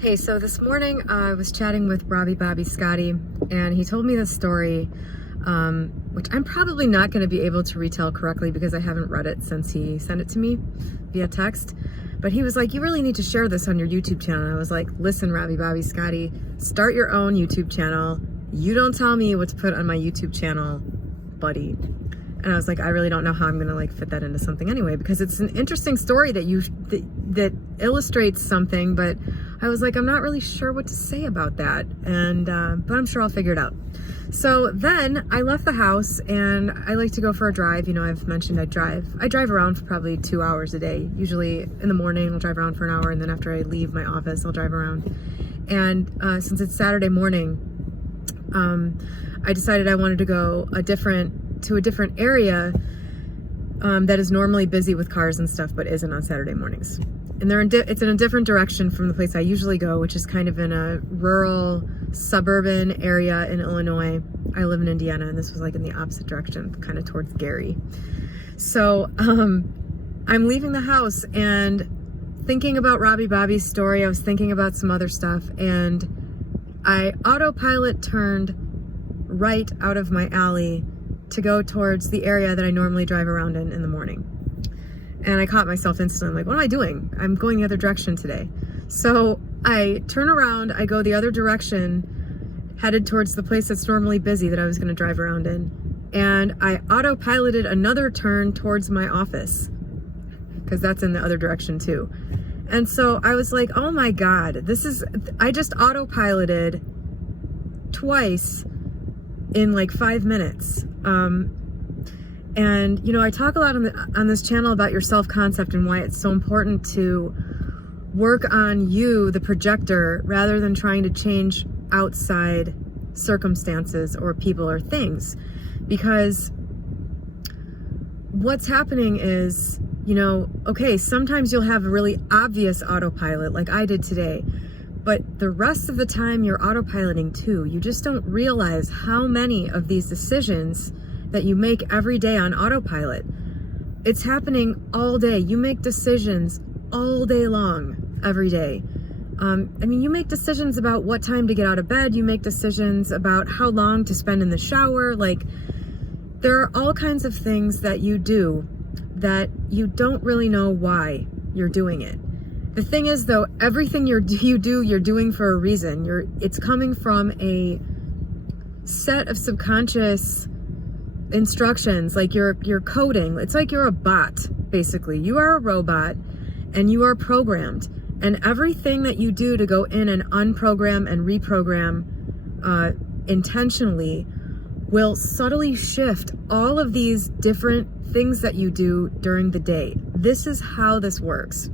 Hey, so this morning I was chatting with Bobby Scotty, and he told me this story, which I'm probably not going to be able to retell correctly because I haven't read it since he sent it to me via text. But he was like, you really need to share this on your YouTube channel. And I was like, listen, Bobby Scotty, start your own YouTube channel. You don't tell me what to put on my YouTube channel, buddy. And I was like, I really don't know how I'm gonna fit that into something anyway, because it's an interesting story that illustrates something, but I was like, I'm not really sure what to say about that. And but I'm sure I'll figure it out. So then I left the house and I like to go for a drive. You know, I've mentioned I drive around for probably 2 hours a day. Usually in the morning I'll drive around for an hour, and then after I leave my office I'll drive around. And since it's Saturday morning, I decided I wanted to go to a different area that is normally busy with cars and stuff, but isn't on Saturday mornings. And it's in a different direction from the place I usually go, which is kind of in a rural suburban area in Illinois. I live in Indiana, and this was in the opposite direction, kind of towards Gary. So I'm leaving the house and thinking about Bobby's story. I was thinking about some other stuff, and I autopilot turned right out of my alley to go towards the area that I normally drive around in the morning. And I caught myself instantly. I'm like, what am I doing? I'm going the other direction today. So I turn around, I go the other direction, headed towards the place that's normally busy that I was going to drive around in. And I autopiloted another turn towards my office, because that's in the other direction too. And so I was like, oh my God, I just autopiloted twice in 5 minutes. And you know, I talk a lot on this channel about your self-concept and why it's so important to work on you, the projector, rather than trying to change outside circumstances or people or things. Because what's happening is, you know, okay, sometimes you'll have a really obvious autopilot like I did today, but the rest of the time you're autopiloting too. You just don't realize how many of these decisions that you make every day on autopilot. It's happening all day. You make decisions all day long, every day. I mean, you make decisions about what time to get out of bed. You make decisions about how long to spend in the shower. There are all kinds of things that you do that you don't really know why you're doing it. The thing is, though, everything you do, you're doing for a reason. It's coming from a set of subconscious instructions, you're coding. It's like you're a bot, basically. You are a robot and you are programmed, and everything that you do to go in and unprogram and reprogram intentionally will subtly shift all of these different things that you do during the day. This is how this works.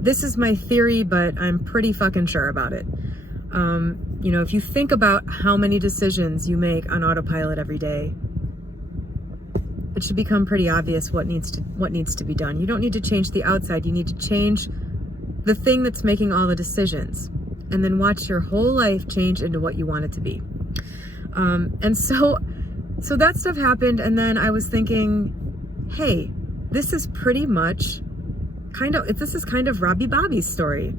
This is my theory, but I'm pretty fucking sure about it. You know, if you think about how many decisions you make on autopilot every day, it should become pretty obvious what needs to be done. You don't need to change the outside. You need to change the thing that's making all the decisions, and then watch your whole life change into what you want it to be. And so that stuff happened, and then I was thinking, hey, this is pretty much kind of Bobby's story.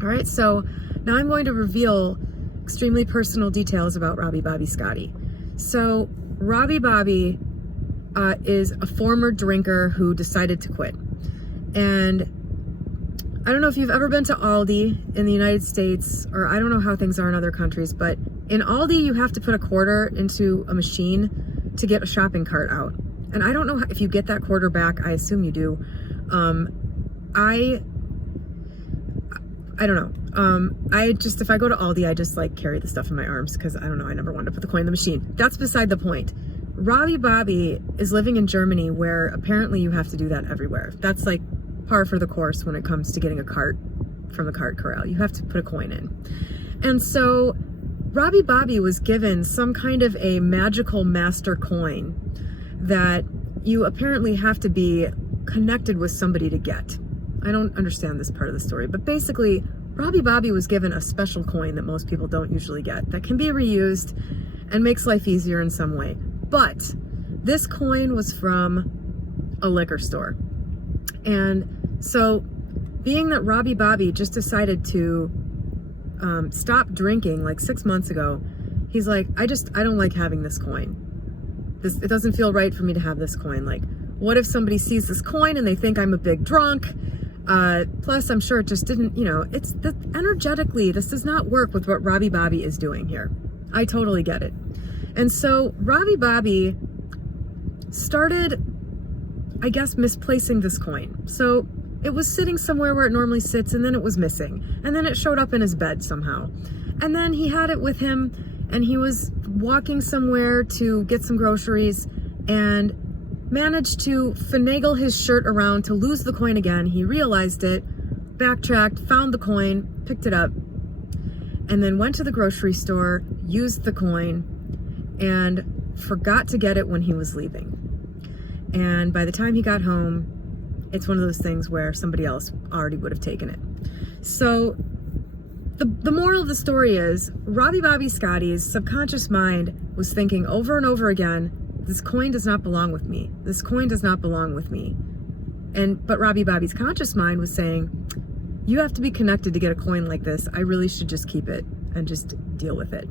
All right, so now I'm going to reveal extremely personal details about Bobby Scotty. So Bobby is a former drinker who decided to quit. And I don't know if you've ever been to Aldi in the United States, or I don't know how things are in other countries, but in Aldi you have to put a quarter into a machine to get a shopping cart out. And I don't know if you get that quarter back. I assume you do. I don't know. If I go to Aldi, I just carry the stuff in my arms, because I don't know, I never wanted to put the coin in the machine. That's beside the point. Bobby is living in Germany, where apparently you have to do that everywhere. That's par for the course when it comes to getting a cart from the cart corral. You have to put a coin in. And so Bobby was given some kind of a magical master coin that you apparently have to be connected with somebody to get. I don't understand this part of the story, but basically Bobby was given a special coin that most people don't usually get, that can be reused and makes life easier in some way. But this coin was from a liquor store. And so being that Robbie Bobby just decided to stop drinking like 6 months ago, he's like, I don't like having this coin. It doesn't feel right for me to have this coin. Like, what if somebody sees this coin and they think I'm a big drunk? Plus, I'm sure it just didn't, energetically, this does not work with what Robbie Bobby is doing here. I totally get it. And so Robbie Bobby started, I guess, misplacing this coin. So it was sitting somewhere where it normally sits, and then it was missing. And then it showed up in his bed somehow. And then he had it with him, and he was walking somewhere to get some groceries and managed to finagle his shirt around to lose the coin again. He realized it, backtracked, found the coin, picked it up, and then went to the grocery store, used the coin, and forgot to get it when he was leaving. And by the time he got home, it's one of those things where somebody else already would have taken it. So the moral of the story is, Robbie Bobby Scotty's subconscious mind was thinking over and over again, this coin does not belong with me. This coin does not belong with me. But Robbie Bobby's conscious mind was saying, you have to be connected to get a coin like this. I really should just keep it and just deal with it.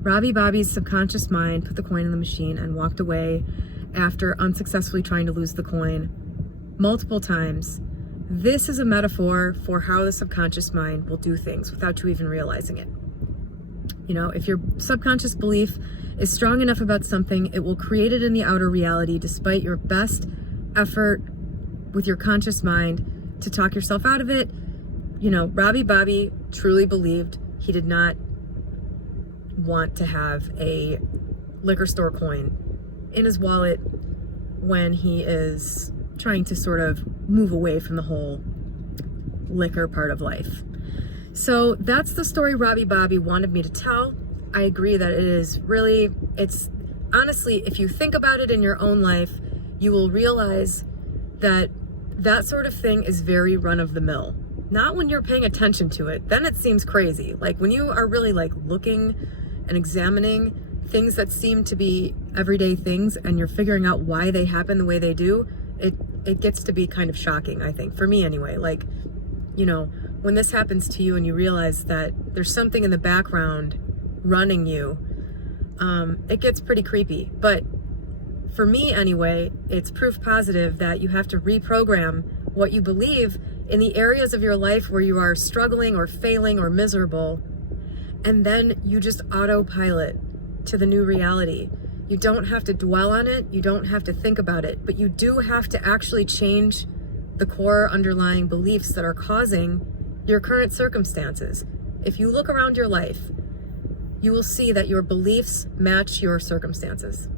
Robbie Bobby's subconscious mind put the coin in the machine and walked away after unsuccessfully trying to lose the coin multiple times. This is a metaphor for how the subconscious mind will do things without you even realizing it. If your subconscious belief is strong enough about something, it will create it in the outer reality despite your best effort with your conscious mind to talk yourself out of it. Robbie Bobby truly believed he did not want to have a liquor store coin in his wallet when he is trying to sort of move away from the whole liquor part of life. So that's the story Robbie Bobby wanted me to tell. I agree that it's honestly, if you think about it in your own life, you will realize that that sort of thing is very run-of-the-mill. Not when you're paying attention to it, then it seems crazy. Like when you are really like looking and examining things that seem to be everyday things and you're figuring out why they happen the way they do, it gets to be kind of shocking, I think, for me anyway. Like, when this happens to you and you realize that there's something in the background running you, it gets pretty creepy. But for me anyway, it's proof positive that you have to reprogram what you believe in the areas of your life where you are struggling or failing or miserable, and then you just autopilot to the new reality. You don't have to dwell on it, you don't have to think about it, but you do have to actually change the core underlying beliefs that are causing your current circumstances. If you look around your life, you will see that your beliefs match your circumstances.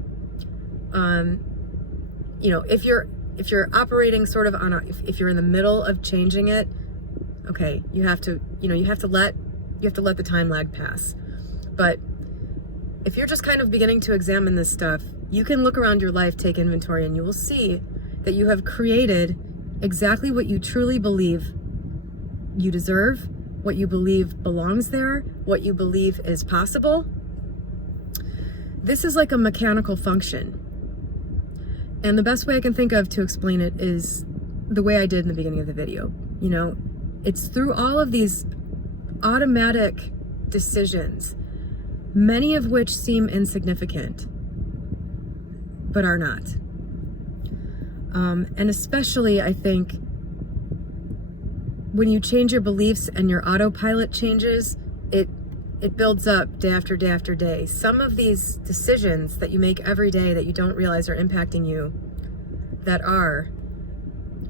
If you're operating sort of if you're in the middle of changing it, okay, you have to let the time lag pass. But if you're just kind of beginning to examine this stuff, you can look around your life, take inventory, and you will see that you have created exactly what you truly believe you deserve, what you believe belongs there, what you believe is possible. This is like a mechanical function. And the best way I can think of to explain it is the way I did in the beginning of the video. It's through all of these automatic decisions, many of which seem insignificant, but are not. And especially, I think, when you change your beliefs and your autopilot changes, it builds up day after day after day. Some of these decisions that you make every day that you don't realize are impacting you,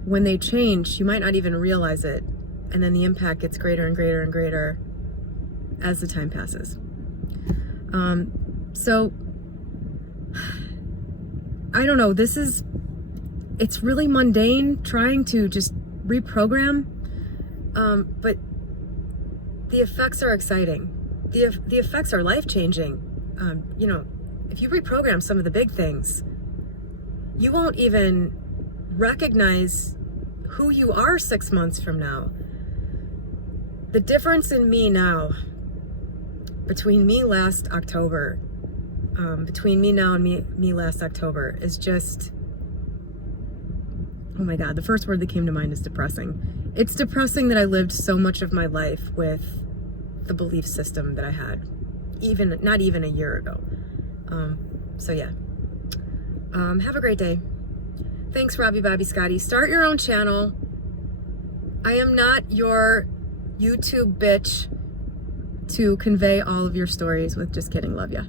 when they change, you might not even realize it. And then the impact gets greater and greater and greater as the time passes. So, I don't know, it's really mundane trying to just reprogram, but the effects are exciting. The effects are life-changing. If you reprogram some of the big things, you won't even recognize who you are 6 months from now. The difference in me now, between me now and me last October, is just, oh my God, the first word that came to mind is depressing. It's depressing that I lived so much of my life with the belief system that I had, not even a year ago. So yeah, have a great day. Thanks, Robbie, Bobby, Scotty. Start your own channel. I am not your YouTube bitch to convey all of your stories with. Just kidding. Love ya.